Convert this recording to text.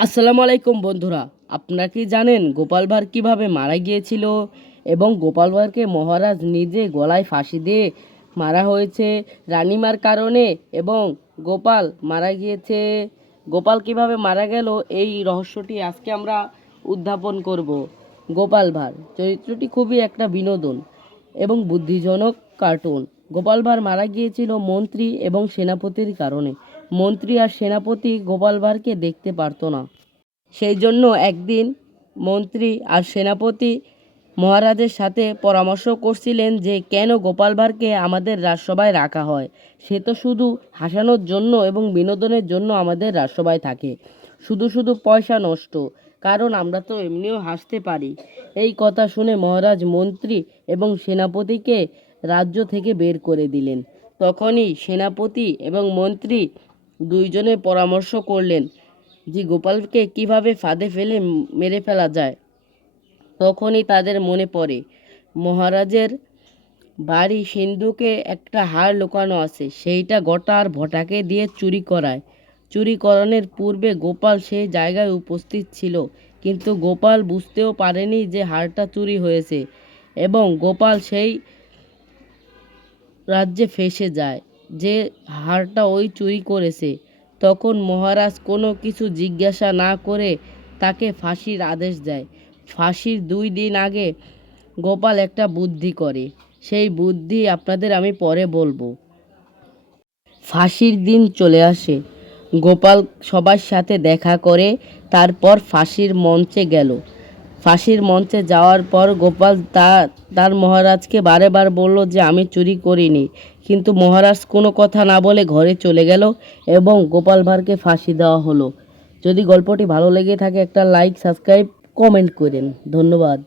আসসালামু আলাইকুম বন্ধুরা, আপনারা কি জানেন গোপাল ভাঁড় কীভাবে মারা গিয়েছিল এবং গোপাল ভাঁড়কে মহারাজ নিজে গলায় ফাঁসি দিয়ে মারা হয়েছে রানীমার কারণে এবং গোপাল মারা গিয়েছে। গোপাল কিভাবে মারা গেল এই রহস্যটি আজকে আমরা উদ্যাপন করব। গোপাল ভাঁড় চরিত্রটি খুবই একটা বিনোদন এবং বুদ্ধিজনক কার্টুন। গোপাল ভাঁড় মারা গিয়েছিল মন্ত্রী এবং সেনাপতির কারণে। মন্ত্রী আর সেনাপতি গোপাল ভাঁড়কে দেখতে পারতো না। সেই জন্য একদিন মন্ত্রী আর সেনাপতি মহারাজের সাথে পরামর্শ করছিলেন যে কেন গোপাল ভাঁড়কে আমাদের রাজসভায় রাখা হয়। সে তো শুধু হাসানোর জন্য এবং বিনোদনের জন্য আমাদের রাজসভায় থাকে, শুধু শুধু পয়সা নষ্ট, কারণ আমরা তো এমনিও হাসতে পারি। এই কথা শুনে মহারাজ মন্ত্রী এবং সেনাপতিকে রাজ্য থেকে বের করে দিলেন। তখনই সেনাপতি এবং মন্ত্রী দুইজনে পরামর্শ করলেন যে গোপালকে কিভাবে ফাঁদে ফেলে মেরে ফেলা যায়। তখনই তাদের মনে পড়ে মহারাজের বাড়ি সিন্ধুকে একটা হাড় লুকানো আছে, সেইটা গোটা আর ভটাকে দিয়ে চুরি করায়। চুরি করানোর পূর্বে গোপাল সেই জায়গায় উপস্থিত ছিল, কিন্তু গোপাল বুঝতেও পারেনি যে হাড়টা চুরি হয়েছে এবং গোপাল সেই রাজ্যে ফেঁসে যায় যে হাড়টা ওই চুরি করেছে। তখন মহারাজ কোনো কিছু জিজ্ঞাসা না করে তাকে ফাঁসির আদেশ দেয়। ফাঁসির 2 দিন আগে গোপাল একটা বুদ্ধি করে, সেই বুদ্ধি আপনাদের আমি পরে বলবো। ফাঁসির দিন চলে আসে, গোপাল সবার সাথে দেখা করে তারপর ফাঁসির মঞ্চে গেল। ফাঁসির মঞ্চে যাওয়ার পর গোপাল তার মহারাজকে বারেবার বলল যে আমি চুরি করিনি, কিন্তু মহারাজ কোনো কথা না বলে ঘরে চলে গেল এবং গোপাল ভাঁড়কে ফাঁসি দেওয়া হলো। যদি গল্পটি ভালো লেগে থাকে একটা লাইক, সাবস্ক্রাইব, কমেন্ট করেন। ধন্যবাদ।